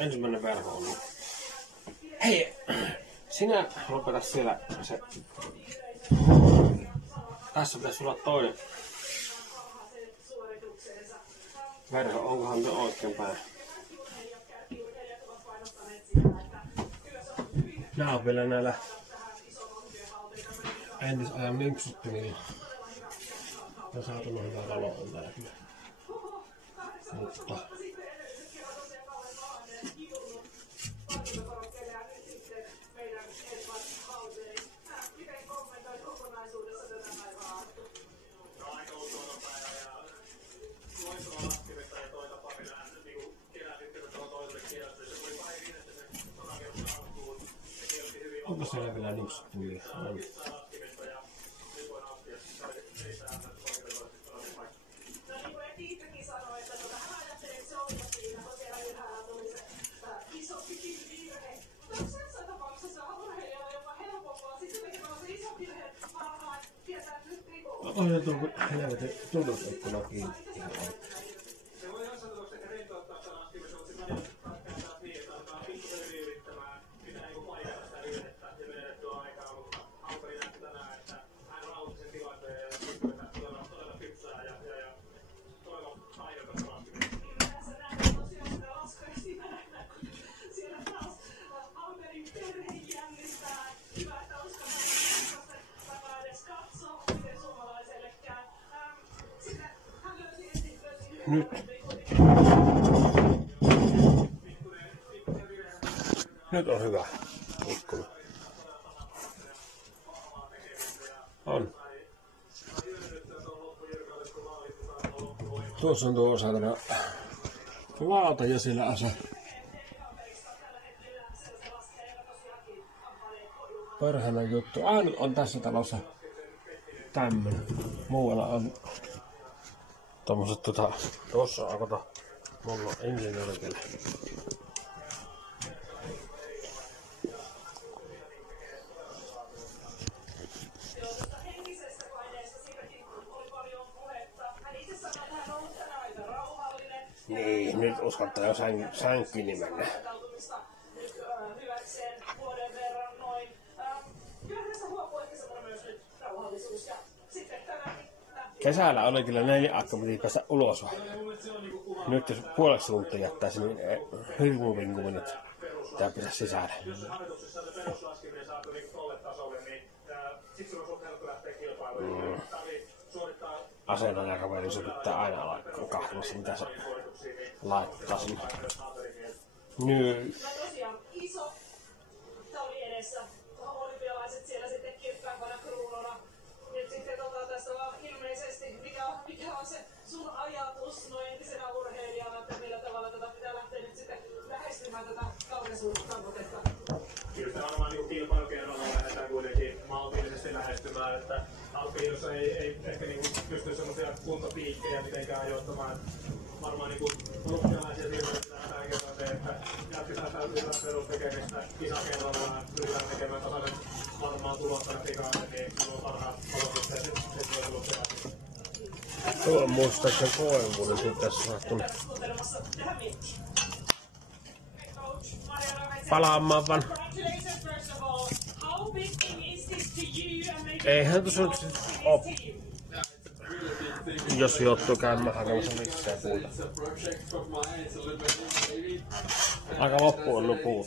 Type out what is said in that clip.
ensimmäinen verho on. Hei, sinä lopeta siellä se. Tässä pitäisi olla toinen verho, onkohan se oikein päin? Nää on vielä näillä entisajan mimpsuttimilla. Ja saatu noin hyvää valoa on täällä kyllä. Mutta onko siellä vielä nimpsuttimia? On jo tullut helvetin tunnusikkuna kiinni. Nyt on hyvä ikkuna. On. Tuossa on tuo saatana lauta ja siellä ase. Perhana juttu. Ainut on tässä talossa tämmönen. Muualla on tommoset tuossa akota. Mulla on insinöörikellä. Niin, nyt uskaltaa jo sänkkiin mennä. Kesällä oli kyllä 4 akkometia päästä ulos. Nyt jos puoleksi tuntia jättäisi, niin hirmuvinkuminen, että tää pitäisi sisällä. Aseena ja kaveri, se pitää aina olla kahvassa, mitä se laittaa sinne. Nyt. Kyllä se varmaan niin kilpailukerralla lähdetään kuitenkin maltillisesti lähestymään, että alppihiihdossa ei ehkä niin pysty semmoisia kuntopiikkejä mitenkään ajoittamaan. Varmaan niin olympialaisia siirrytään lähdetään kerran se, että jatketaan täysin perustekemistä kisakerrallaan, pyritään tekemään tasainen varmaan tulosta pikainen, niin on parhaat aloitteet sitten voi tulla peräti. Tuo on muistaakseni koevuuden sitten tässä sattunut palaamaan vaan. Eihän tuossa nyt sit oo, jos joutuu käymään hakemassa missään puuta. Aika loppuun on puut.